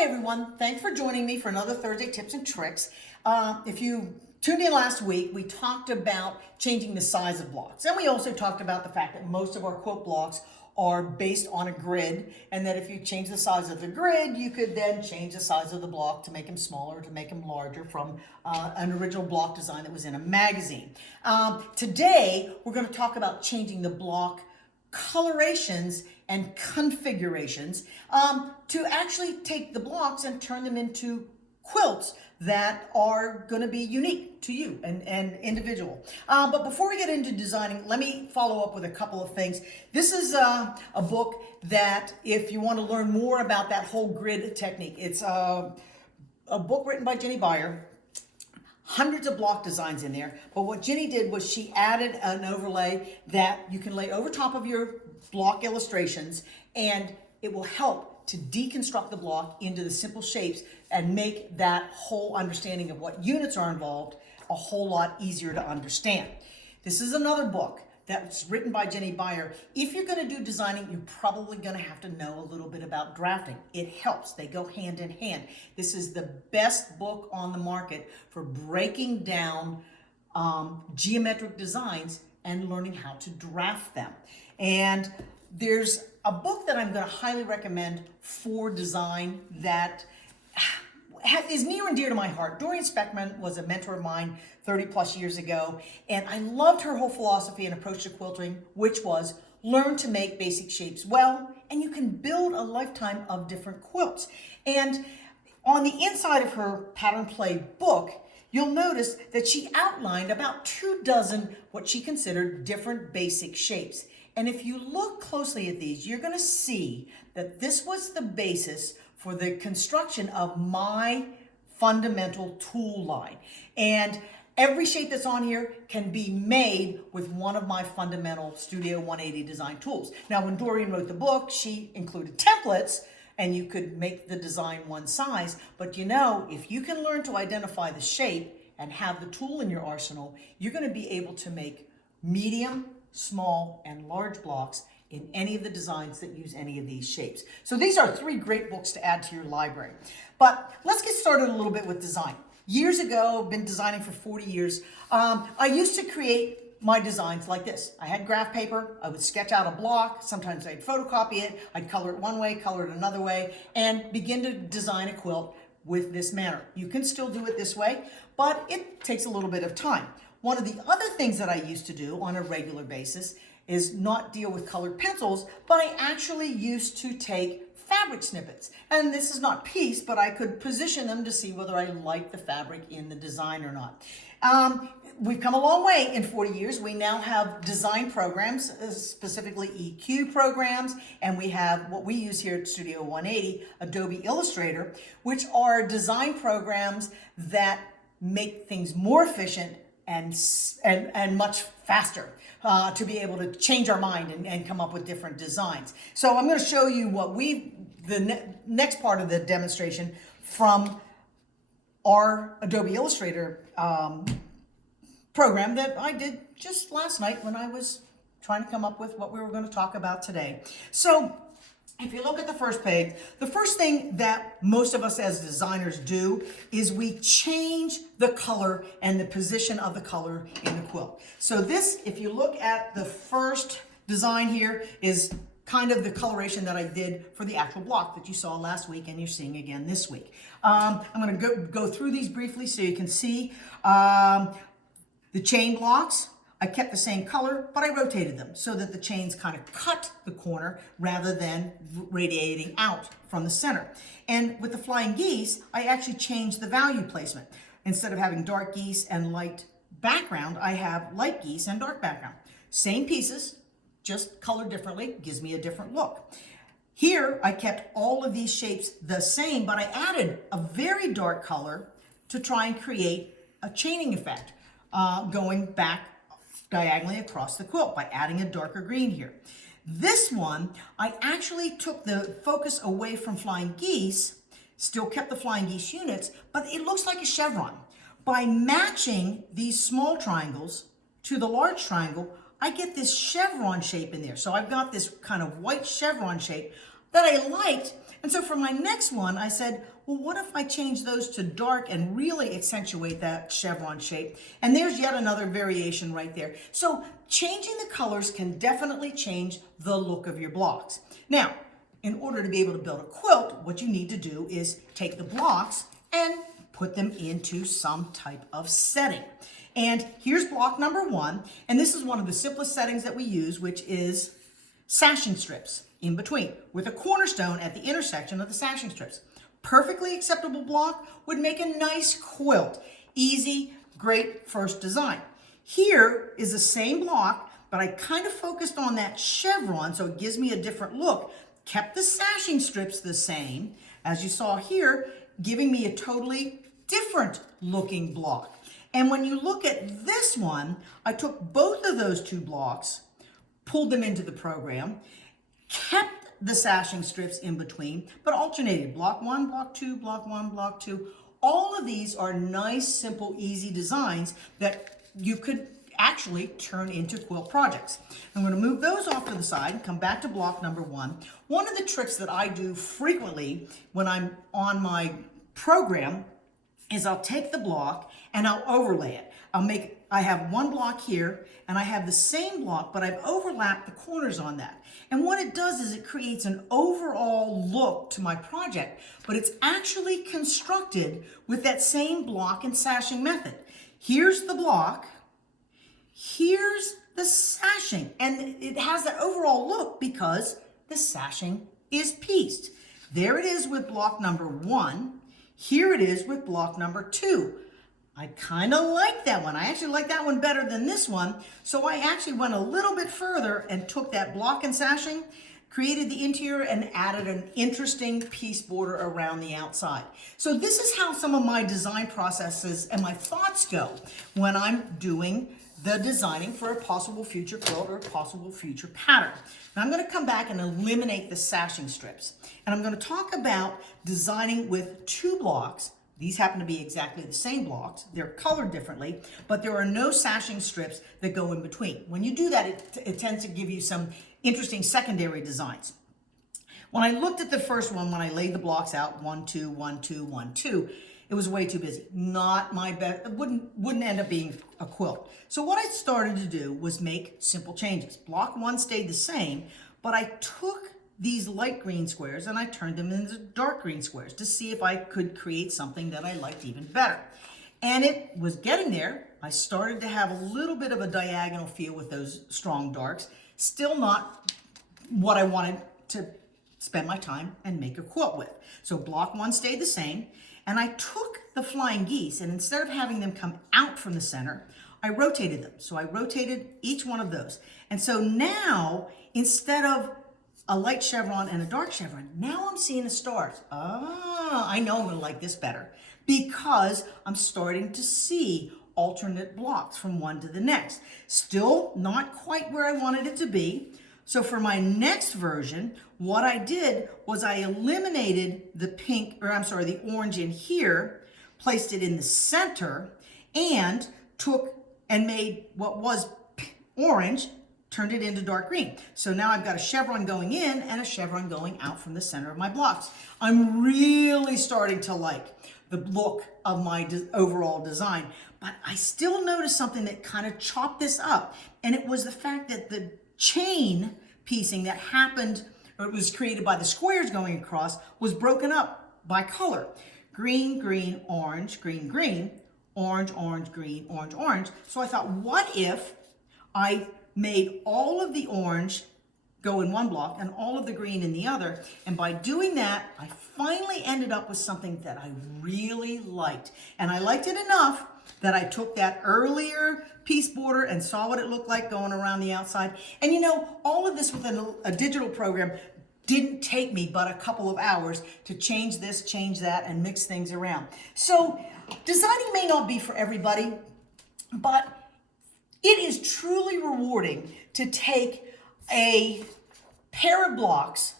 Hi everyone, thanks for joining me for another Thursday Tips and Tricks. If you tuned in last week, we talked about changing the size of blocks. And we also talked about the fact that most of our quilt blocks are based on a grid, and that if you change the size of the grid, you could then change the size of the block to make them smaller, to make them larger from an original block design that was in a magazine. Today, we're going to talk about changing the block colorations and configurations to actually take the blocks and turn them into quilts that are going to be unique to you and individual. But before we get into designing, let me follow up with a couple of things. This is a book that if you want to learn more about that whole grid technique, it's a book written by Jenny Beyer. Hundreds of block designs in there, but what Jenny did was she added an overlay that you can lay over top of your block illustrations, and it will help to deconstruct the block into the simple shapes and make that whole understanding of what units are involved a whole lot easier to understand. This is another book that's written by Jenny Beyer. If you're going to do designing, you're probably going to have to know a little bit about drafting. It helps. They go hand in hand. This is the best book on the market for breaking down geometric designs and learning how to draft them. And there's a book that I'm going to highly recommend for design that is near and dear to my heart. Dorian Spectra was a mentor of mine 30 plus years ago, and I loved her whole philosophy and approach to quilting, which was learn to make basic shapes well, and you can build a lifetime of different quilts. And on the inside of her pattern play book, you'll notice that she outlined about 24 what she considered different basic shapes. And if you look closely at these, you're going to see that this was the basis for the construction of my fundamental tool line. And every shape that's on here can be made with one of my fundamental Studio 180 design tools. Now, when Dorian wrote the book, she included templates, and you could make the design one size. But you know, if you can learn to identify the shape and have the tool in your arsenal, you're going to be able to make medium, small, and large blocks in any of the designs that use any of these shapes. So these are 3 great books to add to your library. But let's get started a little bit with design. Years ago, I've been designing for 40 years, I used to create my designs like this. I had graph paper, I would sketch out a block, sometimes I'd photocopy it, I'd color it one way, color it another way, and begin to design a quilt with this manner. You can still do it this way, but it takes a little bit of time. One of the other things that I used to do on a regular basis is not deal with colored pencils, but I actually used to take fabric snippets. And this is not piece, but I could position them to see whether I like the fabric in the design or not. We've come a long way in 40 years. We now have design programs, specifically EQ programs, and we have what we use here at Studio 180, Adobe Illustrator, which are design programs that make things more efficient and much faster to be able to change our mind and come up with different designs. So I'm going to show you what next part of the demonstration from our Adobe Illustrator program that I did just last night when I was trying to come up with what we were going to talk about today. So if you look at the first page, the first thing that most of us as designers do is we change the color and the position of the color in the quilt. So this, if you look at the first design here, is kind of the coloration that I did for the actual block that you saw last week and you're seeing again this week. I'm going to go through these briefly so you can see the chain blocks. I kept the same color, but I rotated them so that the chains kind of cut the corner rather than radiating out from the center. And with the flying geese, I actually changed the value placement. Instead of having dark geese and light background, I have light geese and dark background. Same pieces, just colored differently, gives me a different look. Here, I kept all of these shapes the same, but I added a very dark color to try and create a chaining effect, going back diagonally across the quilt by adding a darker green here. This one, I actually took the focus away from flying geese, still kept the flying geese units, but it looks like a chevron. By matching these small triangles to the large triangle, I get this chevron shape in there. So I've got this kind of white chevron shape that I liked And so for my next one, I said, well, what if I change those to dark and really accentuate that chevron shape? And there's yet another variation right there. So changing the colors can definitely change the look of your blocks. Now, in order to be able to build a quilt, what you need to do is take the blocks and put them into some type of setting. And here's block number 1, and this is one of the simplest settings that we use, which is sashing strips in between, with a cornerstone at the intersection of the sashing strips. Perfectly acceptable block, would make a nice quilt. Easy, great first design. Here is the same block, but I kind of focused on that chevron, so it gives me a different look. Kept the sashing strips the same, as you saw here, giving me a totally different looking block. And when you look at this one, I took both of those 2 blocks, pulled them into the program, kept the sashing strips in between, but alternated block 1, block 2, block 1, block 2. All of these are nice, simple, easy designs that you could actually turn into quilt projects. I'm going to move those off to the side and come back to block number 1. One of the tricks that I do frequently when I'm on my program is I'll take the block and I'll overlay it. I have one block here and I have the same block, but I've overlapped the corners on that. And what it does is it creates an overall look to my project, but it's actually constructed with that same block and sashing method. Here's the block, here's the sashing, and it has that overall look because the sashing is pieced. There it is with block number 1. Here it is with block number 2. I kind of like that one. I actually like that one better than this one. So I actually went a little bit further and took that block and sashing, created the interior, and added an interesting piece border around the outside. So this is how some of my design processes and my thoughts go when I'm doing the designing for a possible future quilt or a possible future pattern. Now I'm going to come back and eliminate the sashing strips. And I'm going to talk about designing with 2 blocks. These happen to be exactly the same blocks. They're colored differently, but there are no sashing strips that go in between. When you do that, it tends to give you some interesting secondary designs. When I looked at the first one, when I laid the blocks out, 1, 2, 1, 2, 1, 2, it was way too busy. Not my best, it wouldn't end up being a quilt. So what I started to do was make simple changes. Block 1 stayed the same, but I took these light green squares and I turned them into dark green squares to see if I could create something that I liked even better. And it was getting there. I started to have a little bit of a diagonal feel with those strong darks. Still not what I wanted to spend my time and make a quilt with. So block 1 stayed the same. And I took the flying geese, and instead of having them come out from the center, I rotated them. So I rotated each one of those. And so now, instead of a light chevron and a dark chevron, now I'm seeing the stars. I know I'm gonna like this better because I'm starting to see alternate blocks from one to the next. Still not quite where I wanted it to be. So for my next version, what I did was I eliminated the orange in here, placed it in the center, and took and made what was orange, turned it into dark green. So now I've got a chevron going in and a chevron going out from the center of my blocks. I'm really starting to like the look of my overall design, but I still noticed something that kind of chopped this up, and it was the fact that the chain piecing that happened, or it was created by the squares going across, was broken up by color. Green, green, orange, green, green, orange, orange, green, orange, orange. So I thought, what if I made all of the orange go in one block and all of the green in the other? And by doing that, I finally ended up with something that I really liked. And I liked it enough that I took that earlier piece border and saw what it looked like going around the outside. And you know, all of this with a digital program didn't take me but a couple of hours to change this, change that, and mix things around. So designing may not be for everybody, but it is truly rewarding to take a pair of blocks,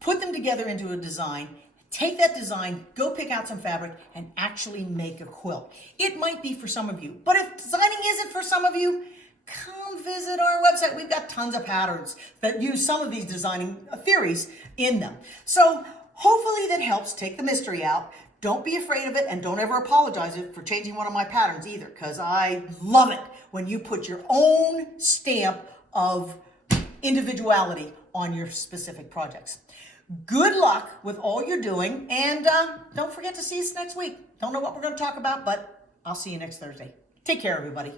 put them together into a design, take that design, go pick out some fabric, and actually make a quilt. It might be for some of you, but if designing isn't for some of you, come visit our website. We've got tons of patterns that use some of these designing theories in them. So hopefully that helps take the mystery out. Don't be afraid of it, and don't ever apologize for changing one of my patterns either, because I love it when you put your own stamp of individuality on your specific projects. Good luck with all you're doing, and don't forget to see us next week. Don't know what we're going to talk about, but I'll see you next Thursday. Take care, everybody.